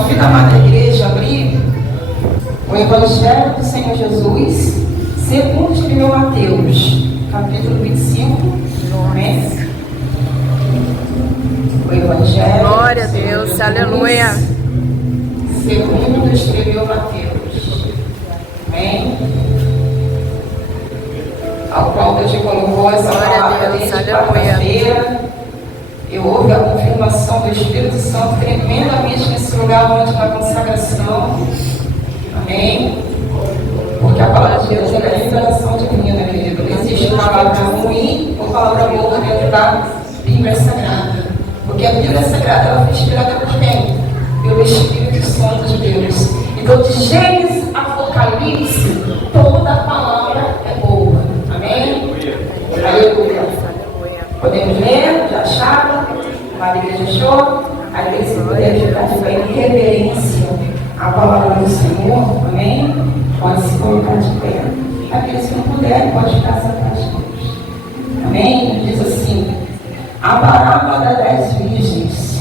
Convido a amada igreja a abrir o Evangelho do Senhor Jesus, segundo escreveu Mateus, capítulo 25. Amém? O Evangelho. Glória a Deus, Jesus, aleluia. segundo escreveu Mateus. Amém? Ao qual Deus te colocou essa Glória a palavra Deus, desde aleluia. quarta-feira. Eu houve a confirmação do Espírito Santo tremendamente nesse lugar onde na consagração. Amém? Porque a palavra de Deus é a revelação divina, querido. Não existe palavra ruim ou palavra boa dentro da Bíblia Sagrada. Porque a Bíblia Sagrada ela foi inspirada por quem? Pelo Espírito Santo de Deus. Então, de Gênesis a Apocalipse, toda a palavra é boa. Amém? Aleluia. Podemos ler? Já acharam? A igreja achou? A igreja se puder ficar de pé em reverência à palavra do Senhor. Amém? Pode se colocar de pé. Aqueles que não puderem, pode ficar sentadinhos. Amém? Diz assim: a parábola das 10 virgens.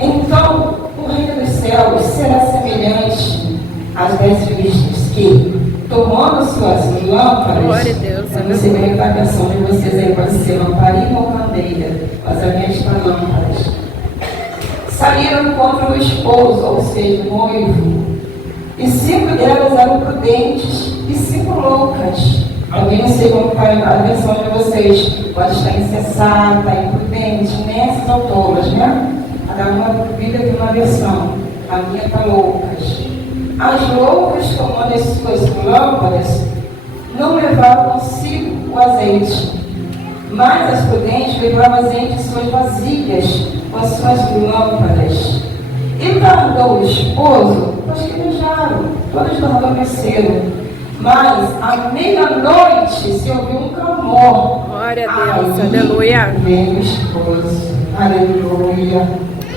Então, o reino dos céus será semelhante às 10 virgens que, tomando suas lâmpadas, Glória a Deus, eu não sei como é que está a versão de vocês aí, pode ser lamparina ou candeia, mas a minha está lâmpadas, saíram contra o esposo, ou seja, o noivo, e 5 delas eram prudentes e 5 loucas. Alguém não sei como está a versão de vocês, pode estar insensata, imprudente, nessas autoras, né? Cada uma vida tem uma versão, a minha está loucas. As loucas, tomando as suas lâmpadas, não levavam consigo o azeite, mas as prudentes levavam azeite em suas vasilhas, com as suas lâmpadas. E tardou o esposo, pois que beijaram, todas não adormeceram. Mas à meia-noite se ouviu um clamor. Glória a Deus, Aí aleluia. veio o esposo, aleluia,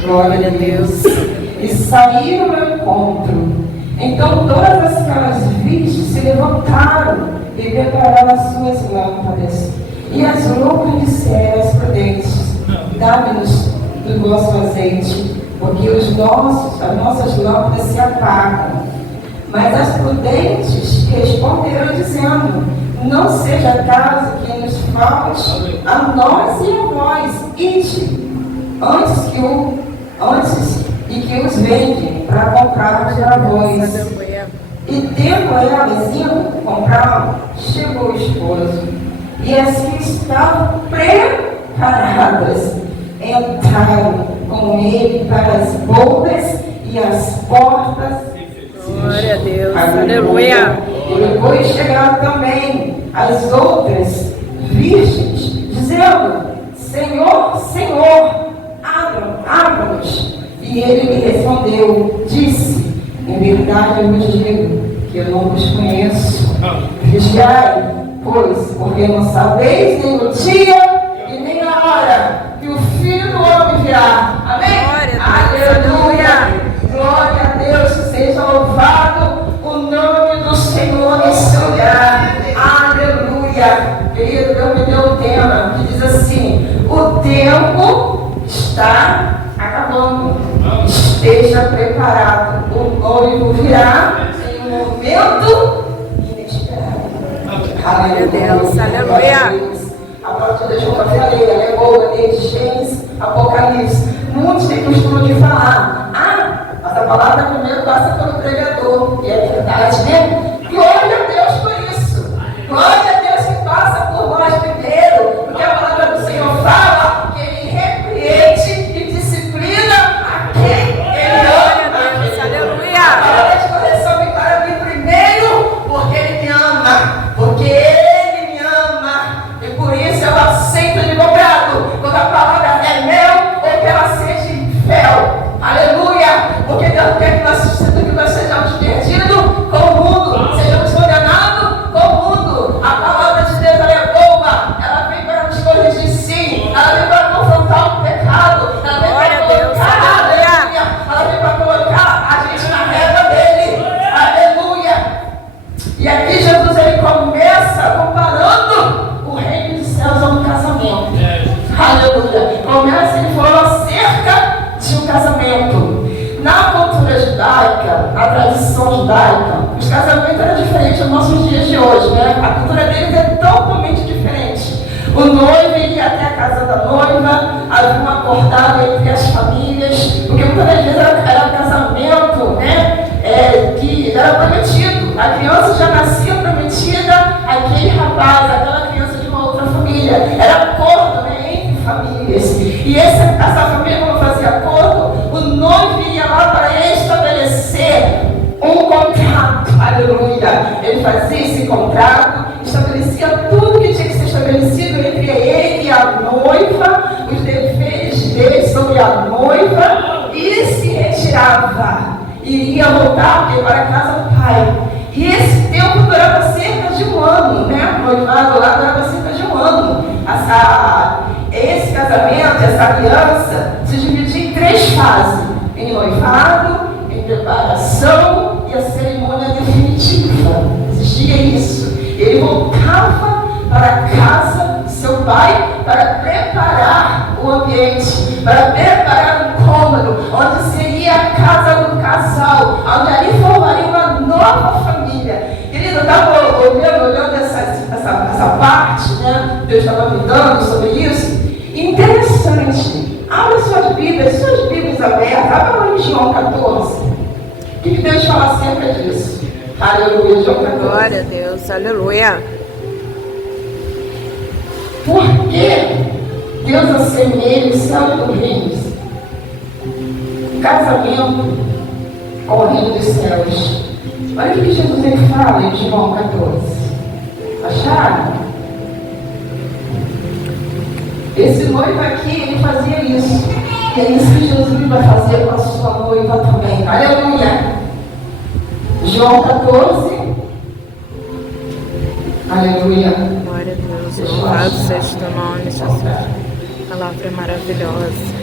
glória a Deus. E saíram ao encontro. Então todas aquelas virgens se levantaram e prepararam as suas lâmpadas. E as loucas disseram às prudentes: dá-nos do vosso azeite, porque as nossas lâmpadas se apagam. Mas as prudentes responderam dizendo: não seja caso que nos falte a nós e a vós, ide, antes e que os vendem para comprarmos para vós. E tendo elas ido comprar, chegou o esposo. E assim estavam preparadas. Entraram com ele para as bodas e as portas. Glória a Deus, aleluia. E depois chegaram também as outras virgens, dizendo: Senhor, Senhor, abra-nos. E ele lhe respondeu, disse: em verdade eu vos digo que eu não vos conheço. Vigiai, pois, porque não sabeis nem o dia e nem a hora que o Filho do Homem virá. Amém? Aleluia! Glória a Deus, seja louvado o nome do Senhor nesse lugar. Aleluia! Querido, Deus me deu um tema que diz assim: o tempo está acabando. Esteja preparado, o noivo virá em um momento inesperado. Aleluia, Deus, aleluia. A palavra de Deus, como eu falei, ela é boa, desde Gênesis, Apocalipse. Muitos têm costume de falar: essa palavra primeiro passa pelo pregador. E é verdade, né? Glória a Deus por isso. Glória a Deus que passa por nós primeiro. Porque a palavra do Senhor fala que Ele repreende e disciplina a quem Ele ama. Aleluia. A palavra de correção vem para mim primeiro, porque Ele me ama. Porque Ele me ama. E por isso eu aceito de bom grado quando a palavra é mel ou que ela seja infiel. casamento. Na cultura judaica, na tradição judaica, os casamentos eram diferentes dos nossos dias de hoje, né? A cultura deles é totalmente diferente. O noivo iria até a casa da noiva, havia um acordado entre as famílias, porque muitas das vezes era casamento, né? Que era prometido. A criança já nascia prometida àquele rapaz, àquela criança de uma outra família. Era acordo, né, entre famílias. E essa família, quando fazia acordo, o noivo ia lá para estabelecer um contrato. Aleluia! Ele fazia esse contrato, estabelecia tudo que tinha que ser estabelecido entre ele e a noiva, os deveres dele sobre a noiva, e se retirava. E ia voltar para a casa do pai. E esse tempo durava cerca de um ano, né? O noivado lá durava cerca de um ano. Esse casamento, essa aliança, se dividia em 3 fases: em noivado, em preparação e a cerimônia definitiva. Existia isso. Ele voltava para a casa do seu pai para preparar o ambiente, para preparar o cômodo, onde seria a casa do casal, onde ali formaria uma nova família. Querido, eu estava olhando essa parte, né? Deus estava me dando sobre isso. Interessante. Abra suas Bíblias abertas, abra lá em João 14. O que Deus fala acerca disso? Aleluia, João 14. Glória a Deus, aleluia. Por que Deus assemelha o céu e os reinos? Casamento com o reino dos céus. Olha o que Jesus ele fala em João 14. Acharam? Esse noivo aqui, ele fazia isso. E é isso que Jesus vai fazer com a sua noiva também. Aleluia! João 14. Aleluia. Glória a Deus. Louvado seja o teu nome, Jesus. A palavra é maravilhosa.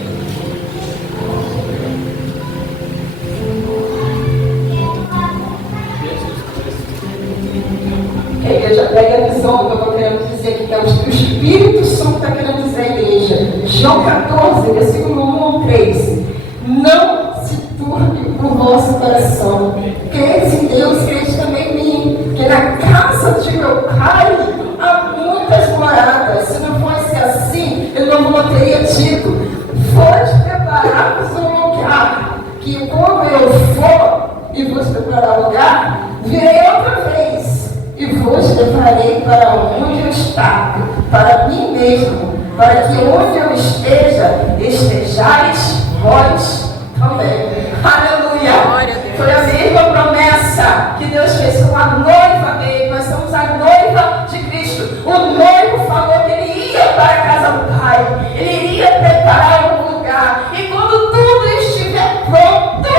Que a igreja pegue a visão do que eu estou querendo dizer aqui, que é o Espírito Santo está querendo dizer à igreja. João 14, versículo 1 ao 3. Não se turbe o vosso coração. Crede em Deus, crede também em mim. Que na casa de meu pai há muitas moradas. Se não fosse assim, eu não teria dito: vou preparar-vos um lugar. Que quando eu for e vos preparar lugar, virei outra vez e vos levarei para onde eu estou, para mim mesmo, para que onde eu esteja, estejais vós também. Aleluia! Foi a mesma promessa que Deus fez com a noiva dele. Nós somos a noiva de Cristo. O noivo falou que ele ia para a casa do Pai, ele iria preparar um lugar, e quando tudo estiver pronto,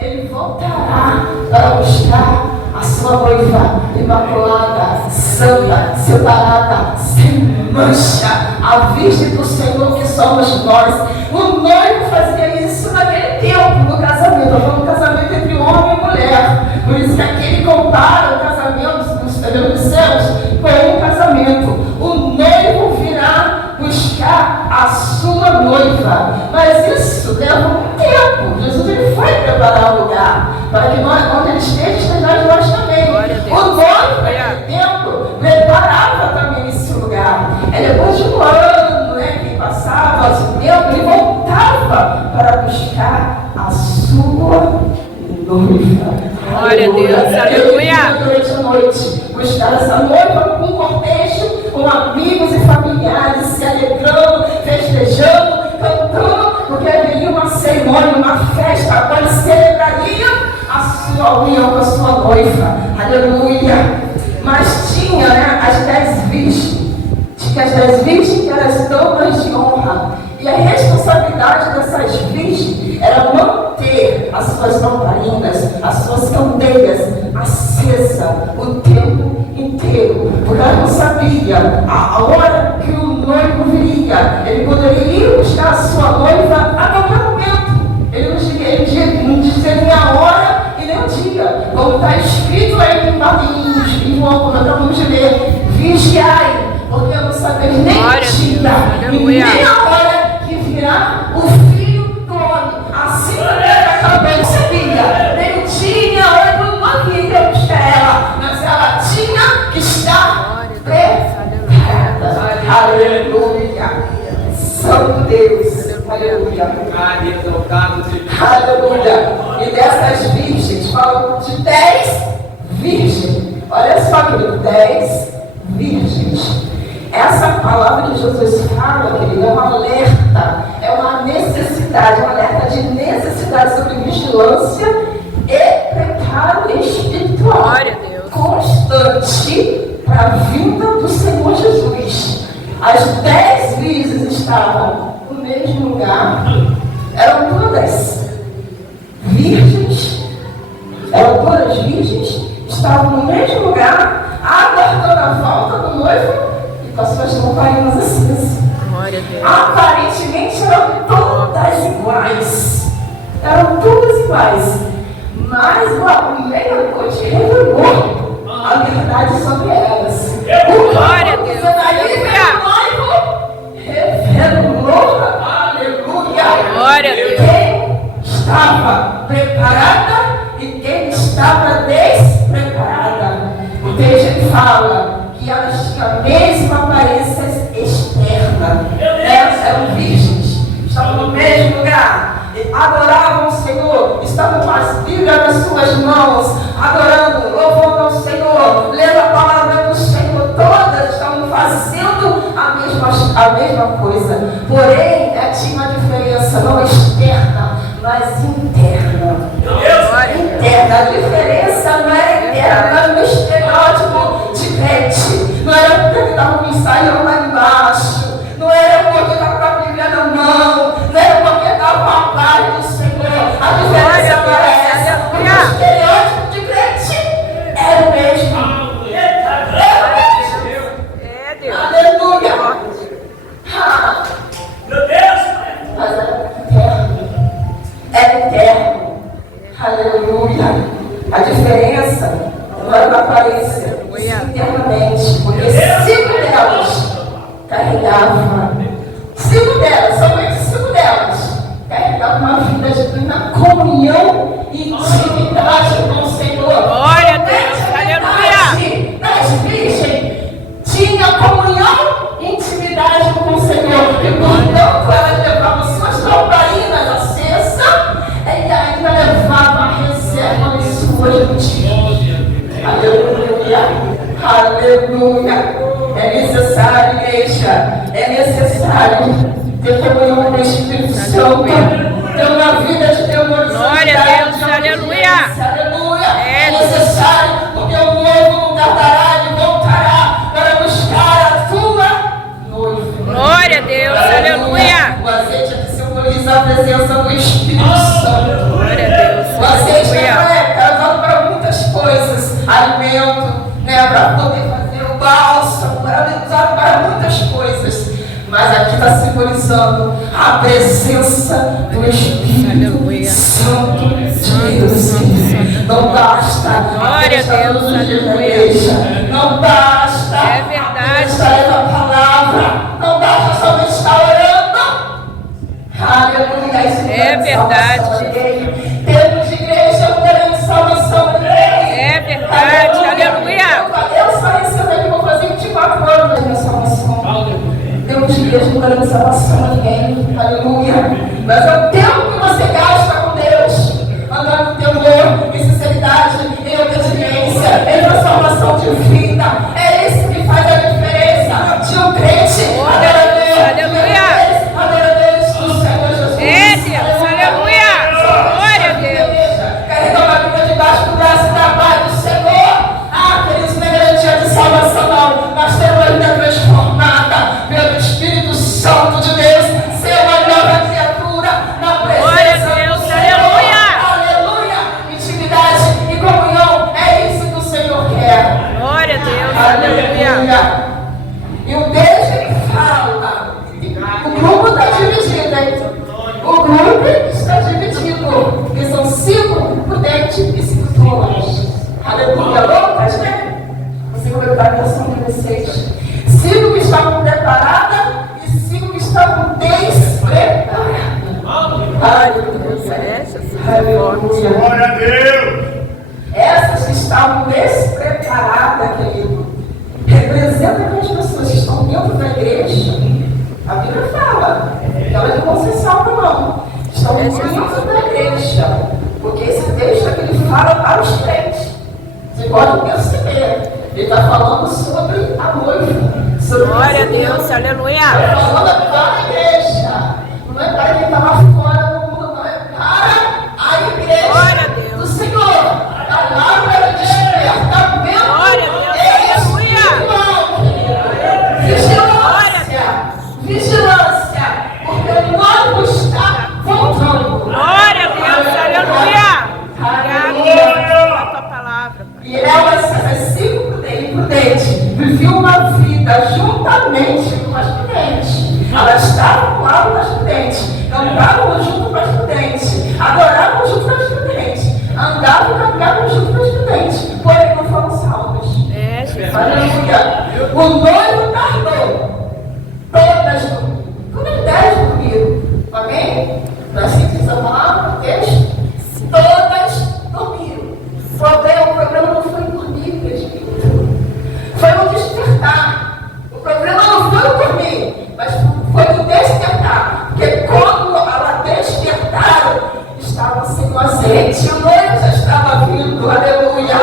ele voltará para buscar a sua noiva imaculada, santa, separada, sem mancha, à vista do Senhor que somos nós. O noivo fazia isso naquele tempo, no casamento. Eu falo no casamento entre homem e mulher. Por isso que aqui ele compara o casamento dos céus com um casamento. O noivo virá buscar a sua noiva. Mas isso leva um tempo. Jesus ele foi preparar o lugar para que nós, onde ele estejamos nós também. O noivo, naquele tempo, preparava também esse lugar. Depois de um ano, né, que passava esse tempo, ele voltava para buscar a sua noiva. Glória a Deus, aleluia. Durante a noite, buscar essa noiva com um cortejo, com amigos e familiares, se alegrando, festejando, cantando, porque haveria uma cerimônia, uma festa, a qual ele celebraria a sua união com a sua noiva. Aleluia. Mas tinha, né, as 10 virgens. Tinha as 10 virgens que eram as damas de honra. E a responsabilidade dessas virgens era manter as suas lamparinas, as suas candeias acesas o tempo inteiro. Porque ela não sabia a hora que o noivo viria. Ele poderia ir buscar a sua noiva a qualquer momento. Ele não dizia a hora e nem o dia. Como está escrito aí em João, quando acabamos de ler: vigiai, porque não sabeis nem o dia e nem a hora que virá o Filho do Homem. Assim Aleluia. E dessas virgens, falam de 10 virgens. Olha só, querido, 10 virgens. Essa palavra que Jesus fala, querido, é um alerta, é uma necessidade, um alerta de necessidade sobre vigilância e preparo espiritual. Glória a Deus. Constante para a vinda do Senhor Jesus. As 10 virgens estavam no mesmo lugar, eram todas virgens, estavam no mesmo lugar, aguardando a volta do noivo e com as suas lamparinas acesas. Glória a Deus. Aparentemente eram todas iguais, mas o meia-noite revelou a verdade sobre elas. Glória a Deus. Revelou, aleluia. Glória a Deus. Quem estava preparada e quem estava despreparada. O texto fala que elas tinham a mesma aparência externa. Elas eram virgens, estavam no mesmo lugar, adoravam o Senhor, estavam com as Bíblias nas suas mãos, adorando, louvando ao Senhor, lendo a palavra do Senhor. Todas estavam fazendo a mesma coisa, porém tinha uma diferença, não externa, mas interna. Interna. A diferença não era interna, não era no estereótipo de crente, não era porque estava com o ensaio lá embaixo, não era porque estava com a Bíblia na mão, não era porque estava com a paz do Senhor. A diferença não era essa, porque o estereótipo de crente era o mesmo. É Deus. Aleluia. Meu Deus! Mas era interno. Aleluia. A diferença não era da aparência, internamente. Porque 5 delas carregavam, 5 delas, somente 5 delas, carregavam uma vida de plena comunhão e intimidade com o Senhor. Glória a Deus. Aleluia. Das virgens tinha comunhão e intimidade com o Senhor. E portanto elas levavam suas lamparinas acesas e ainda levavam a reserva em suas botijas. Aleluia. Aleluia. É necessário, igreja. É necessário ter comunhão com o Espírito Santo. Ter uma vida de temor. Glória a Deus. Aleluia. Aleluia. É necessário, porque o noivo não tardará e voltará para buscar a sua noiva. Glória a Deus. Aleluia. O azeite aqui simboliza a presença do Espírito Santo. Glória a Deus. O azeite Aleluia. é usado para muitas coisas, alimento, né, para poder fazer o bálsamo, é usado para muitas coisas. Mas aqui está simbolizando a presença do Espírito Santo de Deus. Não basta Glória a Deus, aleluia. Não basta É verdade. estar lendo a palavra. Não basta somente estar orando. Aleluia. Isso não É verdade. salvação de ninguém. Termos de igreja não garante salvação de ninguém. É verdade. Aleluia. Eu só recebo aqui, vou fazer 24 anos da minha salvação. Temos de igreja não garante salvação a ninguém. Aleluia. Mas é o tempo que você gasta com Deus, andando em temor, em sinceridade, em obediência, em transformação de vida. É isso que faz a diferença de um crente. Aleluia. Adeus do Senhor Jesus. É Deus. Aleluia. Glória a Deus. Carregando a Bíblia debaixo do braço e da paz do Senhor. Queridos, não é garantia de salvação, não. Nós temos uma vida transformada pelo Espírito Santo de Deus. Ser uma nova criatura na presença Glória a Deus. do Senhor. Aleluia. Aleluia. Intimidade e comunhão. É isso que o Senhor quer. Glória a Deus. Aleluia. E o texto ele fala. O grupo está dividido, hein? O grupo está dividido. Porque são 5 prudentes e 5 tolos. Aleluia. Loucas, né? Você vai prestar atenção em vocês. 5 que estavam preparadas e 5 que estavam despreparadas. Aleluia. Aleluia. Glória a Deus! Essas que estavam despreparadas, querido, representam aquelas pessoas que estão dentro da igreja. A Bíblia fala que elas não vão ser salvas, não. estão dentro da igreja. Porque esse texto é que ele fala para os crentes. Você pode perceber. Ele está falando sobre a noiva. Glória a Deus, aleluia. Está falando para a igreja. Não é para quem está lá fora do mundo, não. É para a igreja. Glória a Deus. Do Senhor. A palavra despertamento. Glória a Deus, aleluia. Vigilância. Vigilância. Porque o noivo está voltando. Glória a Deus, aleluia. Obrigado pela tua palavra. E ela é sempre prudente. Vivia uma vida juntamente com as prudentes. Elas estavam com as prudentes. Andavam junto com as prudentes. Adoravam junto com as prudentes. Andavam e caminhavam junto com as prudentes. Porém, não foram salvos. Aleluia. O noivo tardou. Todas dormiram. Todas 10 dormiram. Amém? Não é assim que diz a palavra, o texto? Todas dormiram. O problema não foi dormir, querido. Foi no despertar. O problema não foi o dormir, mas foi no despertar. Porque quando ela despertaram, estava sem o azeite. O noivo já estava vindo. Aleluia.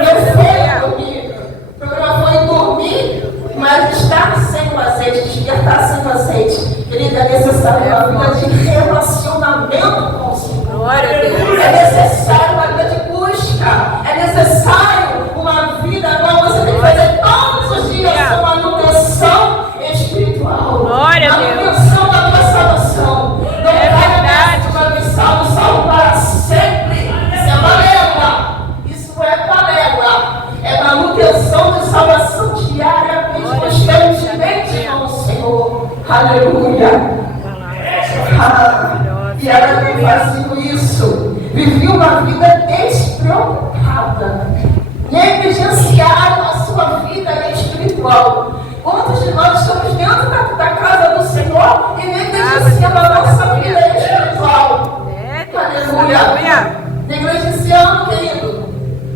Não foi dormir. O problema foi dormir, mas estar sem o azeite, despertar sem o azeite. Querida, é necessário uma vida de relacionamento com o Senhor. Glória a Deus. É necessário uma vida de busca. É necessário uma vida agora você tem que fazer todos os dias uma manutenção espiritual. Glória a Deus. Manutenção da tua salvação. Não É verdade. uma missão salvo para sempre. Isso é balela. Isso é balela. É manutenção de salvação diariamente, constantemente com o Senhor. Aleluia. E ela tem fazido isso. Vivia uma vida despreocupada. Negligenciaram a sua vida espiritual. Quantos de nós estamos dentro da casa do Senhor e negligenciamos a nossa vida espiritual? Aleluia. Negligenciando, querido.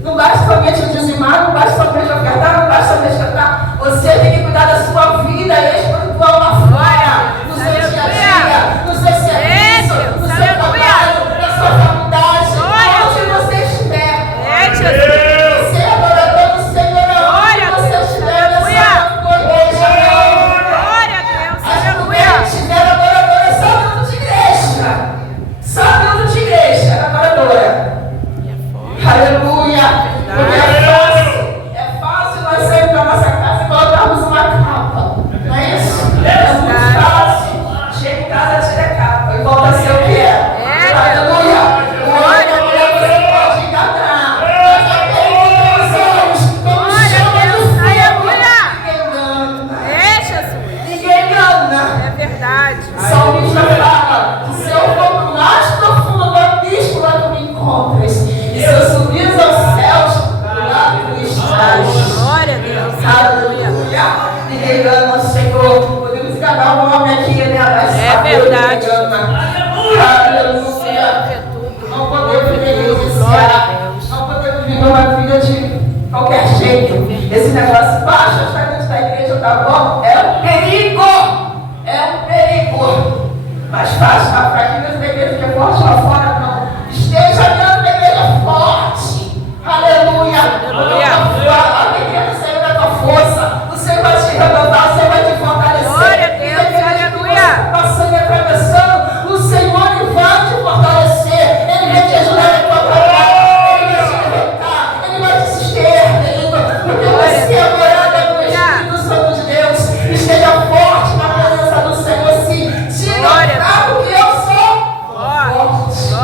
Não basta somente dizimar, não basta somente ofertar, não basta somente cantar. Você tem que cuidar da sua vida espiritual lá fora, no seu dia a dia, no seu serviço, no seu trabalho, na sua faculdade, onde você estiver. Você é adorador do Senhor, onde você estiver, nessa igreja. Glória a Deus, As aleluia. mulheres estiveram adoradoras só dentro de igreja. Só dentro de igreja, adoradora. Aleluia. Porque é fácil nós sairmos da nossa casa e colocarmos uma capa. Não é isso? É muito fácil. Chega em casa, tira a capa e volta a ser o que é. Aleluia. O olho você pode enganar. Mas aquele que os olhos não chama do fogo. Ninguém engana. Ninguém engana. É verdade. O salmista fala que se eu for no mais profundo do abismo, lá tu me encontras. E se eu subir aos céus, lá tu estás. Glória a Deus. Aleluia. Ninguém engana o Senhor. Podemos enganar o homem aqui, né? É verdade. Aleluia. Não podemos negligenciar. Não podemos viver uma vida de qualquer jeito. Esse negócio, baixa, está dentro da igreja, tá bom? É um perigo. É um perigo. Mas faz a fraqueza da igreja que é forte lá fora, não. Esteja dentro da igreja forte. Aleluia. A pequena saiu da tua força. O Senhor vai te renovar, o Senhor vai te fortalecer. Glória a Deus, aleluia. Passando e atravessando, o Senhor ele vai te fortalecer. Ele vai te ajudar na tua batalha. Ele vai te levantar. Ele vai te suster, querido. Porque você é morada no Espírito Santo de Deus. Esteja forte na presença do Senhor. Se diga, Glória a Deus. porque eu sou forte.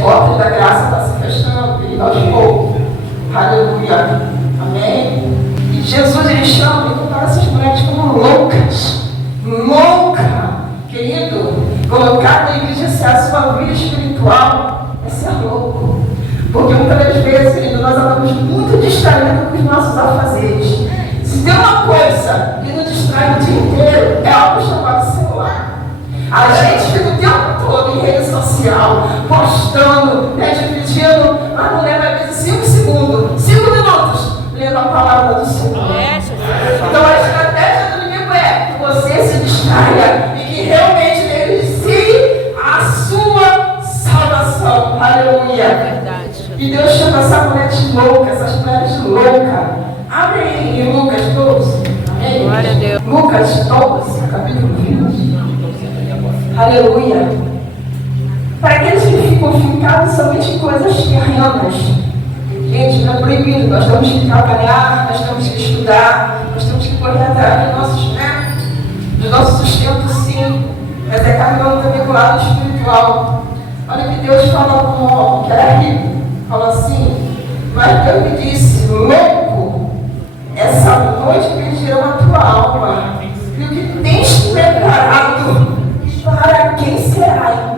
portas da graça estão se fechando, querido, aos poucos. Aleluia. Amém? E Jesus, ele chama e compara essas mulheres como loucas. Louca, querido. Colocar na igreja se a sua vida espiritual é ser louco. Porque muitas das vezes, querido, nós andamos muito distraídos com os nossos afazeres. Se tem uma coisa que nos distrai o dia inteiro, é algo chamado celular. A gente fica o tempo todo em rede social, postando, dividindo, mas não leva às vezes 5 segundos, 5 minutos, lendo a palavra do Senhor. Então a estratégia do inimigo é que você se distraia e que realmente negligencie a sua salvação. Aleluia. É verdade. E Deus chama essa mulher de louca, essas mulheres loucas. Abre aí em Lucas 12. Amém? Glória a Deus. Lucas 12, capítulo 20. Aleluia. Para aqueles que ficam fincados somente em coisas terrenas. Gente, não é proibido. Nós temos que trabalhar, nós temos que estudar, nós temos que correr atrás do nosso sustento, sim. Mas é caminhando também com o lado espiritual. Olha que Deus fala com um homem que era rico. Fala assim, mas Deus me disse, louco, essa noite pedirão a tua alma. E o que tens preparado, para quem será?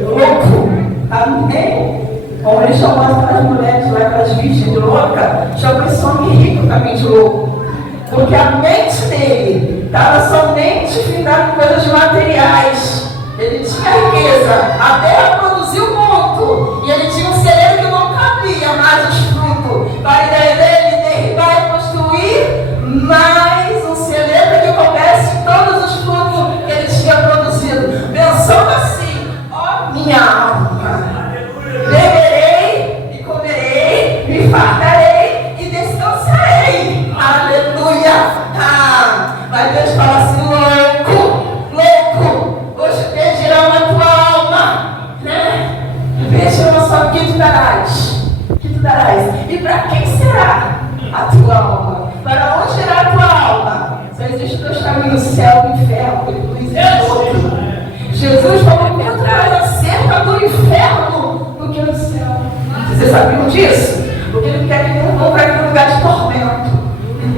Louco. Amém? Como ele chamou aquelas mulheres lá, aquelas virgens de louca, chamou esse homem rico também de louco. Porque a mente dele estava somente findada em coisas materiais. Ele tinha riqueza, a terra produziu muito, e ele tinha um celeiro que não cabia mais os frutos. Para a ideia dele derribar e construir mais um celeiro que coubesse todos os frutos que ele tinha produzido. Pensando assim, ó minha alma, beberei e comerei, me fartarei e descansarei. Aleluia! Mas Deus fala assim, louco, hoje pedirão a tua alma, né? Vejam só o que tu darás. E para quem será a tua alma? Para onde irá a tua alma? Só existem dois caminhos, céu e inferno, luz e outro. Jesus falou muito mais acerca do inferno do que do céu. Vocês sabiam disso? Porque ele quer que não vão para aquele lugar de tormento.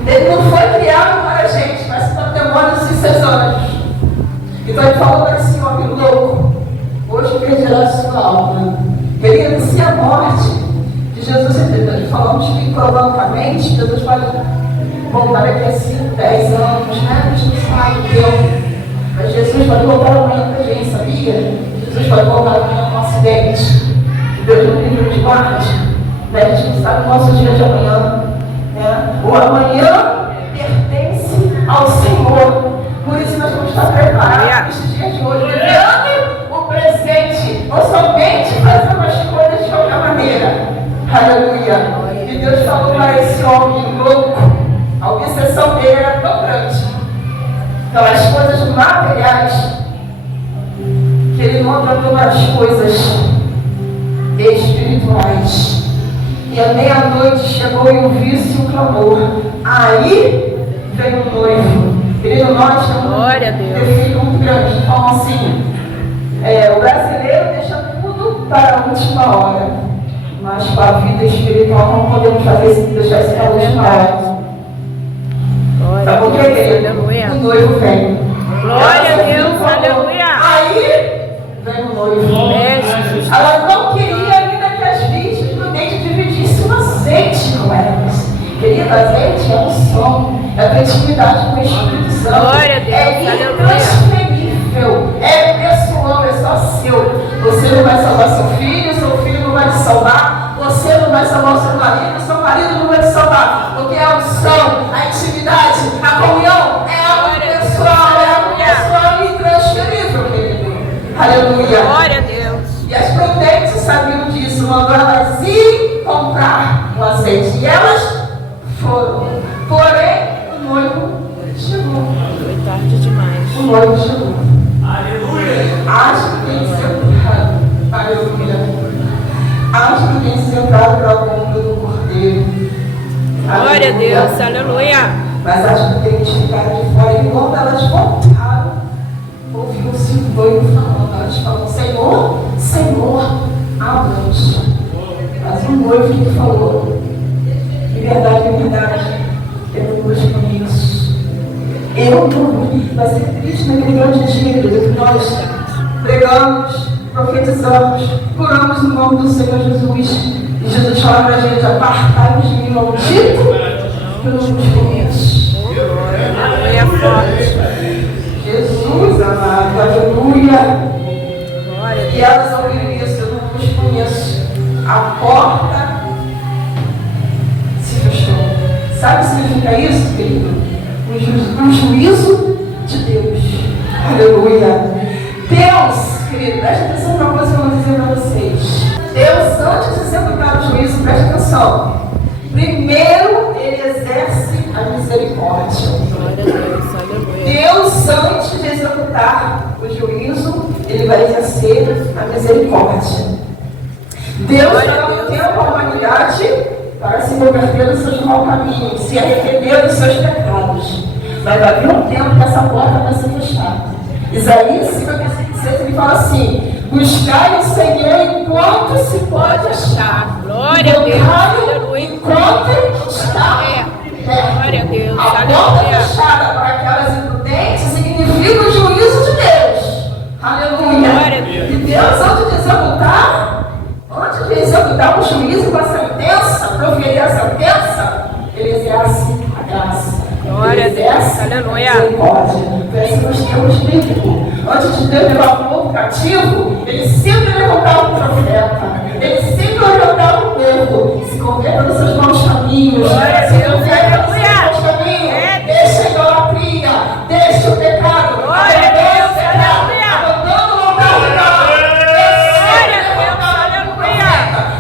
Ele não foi criado para a gente, mas para demônios e seus anjos. Então ele falou para esse homem louco, hoje perderá a sua alma. Querido, se a morte de Jesus, ele falamos que cronologicamente, Jesus vai voltar daqui a 5, 10 anos, né? A gente não sabe, Deus. Mas Jesus vai voltar amanhã pra gente, sabia? Jesus vai voltar amanhã com um acidente. Deus no livro de guarda. A gente não sabe o nosso dia de amanhã. Né? O amanhã pertence ao Senhor. Por isso nós vamos estar preparados neste dia de hoje, vivendo o presente, ou somente fazendo as coisas de qualquer maneira. Aleluia. E Deus falou para esse homem louco, a obsessão dele era tão grande. Então as coisas materiais, que ele não tratou as coisas espirituais. E à meia-noite chegou e ouviu-se o clamor. Aí veio o noivo. Querido, nós temos um defeito muito grande. Então assim, o brasileiro deixa tudo para a última hora. Mas com a vida espiritual não podemos fazer isso, deixar isso para a última hora. Sabe por quê, querido? O noivo vem. Glória a Deus, aleluia. Aí vem o noivo. Ela não queria ainda que as virgens prudentes dividissem o azeite com elas. Querida, azeite é um som, é a intimidade com o Espírito Santo. Glória a Deus, é intransferível, é pessoal, é só seu. Você não vai salvar seu filho não vai te salvar, você não vai salvar o seu marido não vai te salvar, porque a unção, a intimidade, a comunhão é algo pessoal, é algo pessoal e intransferível, querido. Aleluia. Glória a Deus. E as prudentes sabiam disso, mandou elas ir comprar o azeite. E elas foram. Porém, o noivo chegou. Foi tarde demais. O noivo chegou. Aleluia. Acho que tem sentado. Aleluia. Acho que tem sentado para o ombro do cordeiro. Glória a Deus, aleluia. Mas acho que tem ficado de fora. E quando elas voltaram, ouviu-se o noivo falando. Elas falam: Senhor, Senhor, amante. Mas um noivo que falou, de verdade, eu não busco nisso. Eu não. Vai ser triste naquele grande dia, querido, que nós pregamos, profetizamos, curamos no nome do Senhor Jesus. E Jesus fala para a gente: apartai-vos de mim, maldito, que eu não vos conheço. Aleluia, forte. Jesus amado, aleluia. Glória. E elas ouviram isso: eu não vos conheço. A porta se fechou. Sabe o que significa isso, querido? O juízo de Deus. Aleluia. Deus, querido, preste atenção para uma coisa que eu vou dizer para vocês. Deus, antes de executar o juízo, preste atenção. Primeiro, Ele exerce a misericórdia. Glória a Deus, aleluia. Deus, antes de executar o juízo, Ele vai exercer a misericórdia. Deus dá um tempo à humanidade para se converter dos seus maus caminhos, se arrepender dos seus pecados. Mas vai haver um tempo que essa porta vai ser fechada. Isaías 56, ele fala assim: buscai o Senhor enquanto se pode achar. Glória a Deus, aleluia. Enquanto Ele está perto. Glória a Deus, A porta aleluia. fechada para aquelas imprudentes significa o juízo de Deus. Aleluia. Glória a Deus. E Deus, antes de executar o juízo com a sentença, proferir a sentença, Ele exerce a graça. Glória a Deus, aleluia. Parece nos tempos bíblicos. Antes de Deus levar o povo cativo, Ele sempre levantava um profeta. Ele sempre orientava o povo: se converta nos seus maus caminhos. Glória a Se Deus, converta nos seus aleluia. maus caminhos. Deixa a idolatria, deixa o pecado. Glória a Deus, aleluia. Abandona o lugar do mal. Glória a Deus, aleluia.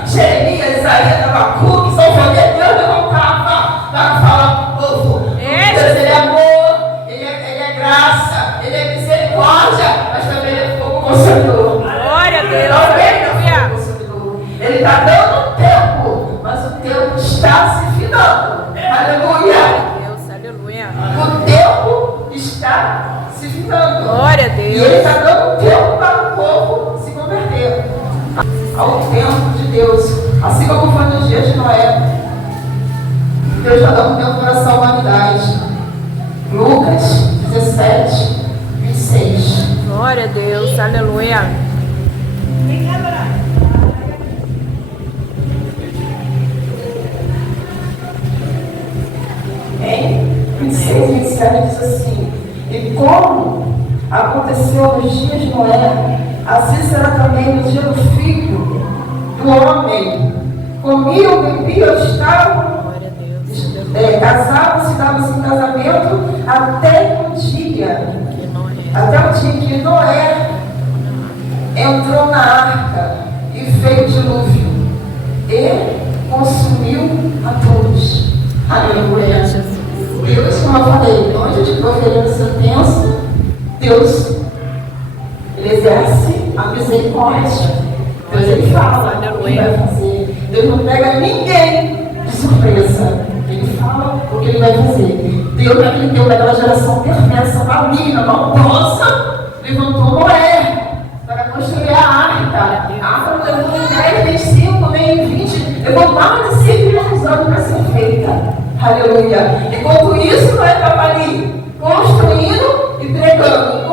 Jeremias, Isaías, Abacuque, São João, Deus levantava para falar para o povo. Deus, Ele é amor, Ele é graça, Ele é misericórdia, mas também Ele é fogo consumidor. Glória a Deus, Também Ele é aleluia. fogo consumidor. Ele está dando tempo, mas o tempo está se findando. Aleluia! Deus, aleluia. O tempo está se findando. Glória a E Deus. Ele está dando tempo para o povo se converter ao tempo de Deus. Assim como foi nos dias de Noé, Deus está dando tempo para essa humanidade. Lucas 17, 26. Glória a Deus, aleluia. Em 26, 27 diz assim: e como aconteceu nos dias de Noé, assim será também no dia do Filho do Homem. Comiam, bebiam, estavam, Glória a Deus. casavam-se, davam-se em casamento, até o dia que Noé entrou na arca e veio o dilúvio e consumiu a todos. Aleluia. Deus, como eu falei, antes de proferir a sentença, Deus, Ele exerce a misericórdia. Deus, Ele fala o que vai fazer. Deus não pega ninguém de surpresa. Ele fala o que Ele vai fazer. Deus, naquele tempo daquela geração perversa, maligna, maldosa, levantou Noé para construir a arca. A arca não levou nem 10, nem 5, nem 20, levou mais de 5 anos para ser feita. Aleluia. Enquanto isso, Noé estava ali construindo e pregando,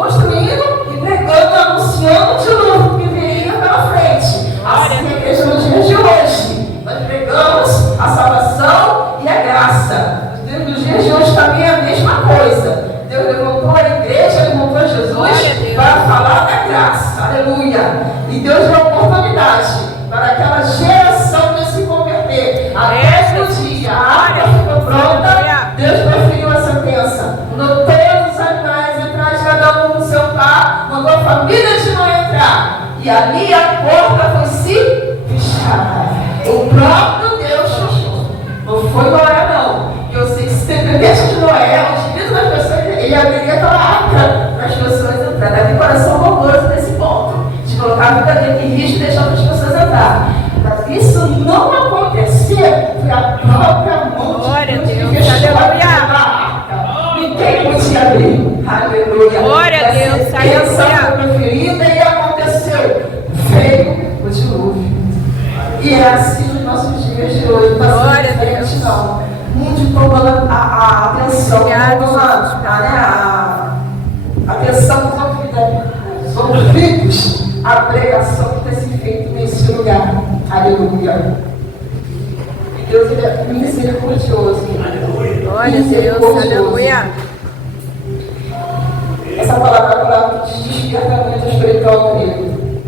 anunciando o dilúvio que viria pela frente. Assim é a igreja nos dias de hoje. Nós pregamos a salvação e a graça. Nos dias de hoje também é a mesma coisa. Deus levantou a igreja, levantou Jesus para falar da graça. Aleluia. E Deus deu oportunidade para aquela geração de se converter. Até o dia a arca ficou pronta, Deus proferiu a sentença. Mandou todos os animais entrar, cada um no seu par, mandou a família de Noé entrar. E ali a porta foi se fechar. O próprio Deus fechou. Não foi Noé, não. Eu sei que se dependesse de Noé, o espírito das pessoas, ele abriria aquela arca para as pessoas entrarem. Deve ter coração bondoso nesse ponto, de colocar a vida dele em risco e deixar as pessoas entrar. Mas isso não acontecer, foi a própria mão de Deus que fechou a arca. Ninguém podia abrir. Aleluia. Glória a Deus, aleluia. Foi preferida e aconteceu. Veio o dilúvio. é assim nos nossos dias de hoje. Não está sendo diferente, não. Muito tomando a atenção, tomando a atenção dos ouvidos, a pregação que tem sido feita nesse lugar. Aleluia. Deus ele é misericordioso. Glória a Deus, aleluia. Essa palavra é uma palavra que diz despertamento espiritual nele.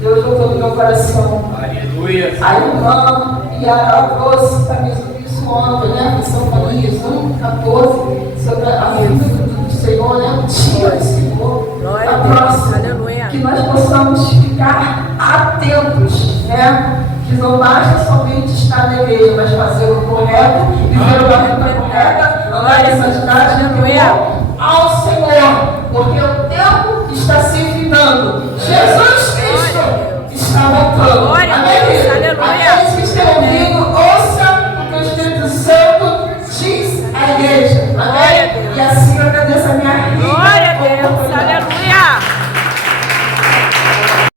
Deus voltou no meu coração. Aleluia. A irmã Yara trouxe para mim sobre isso ontem, né? Em São Paulinhos 1:14, sobre a vida do Senhor, né? O dia do Senhor. Glória A a Deus, próxima. aleluia. Que nós possamos ficar atentos, né? Que não basta somente estar na igreja, mas fazer o correto, viver a vida correta, andar em santidade,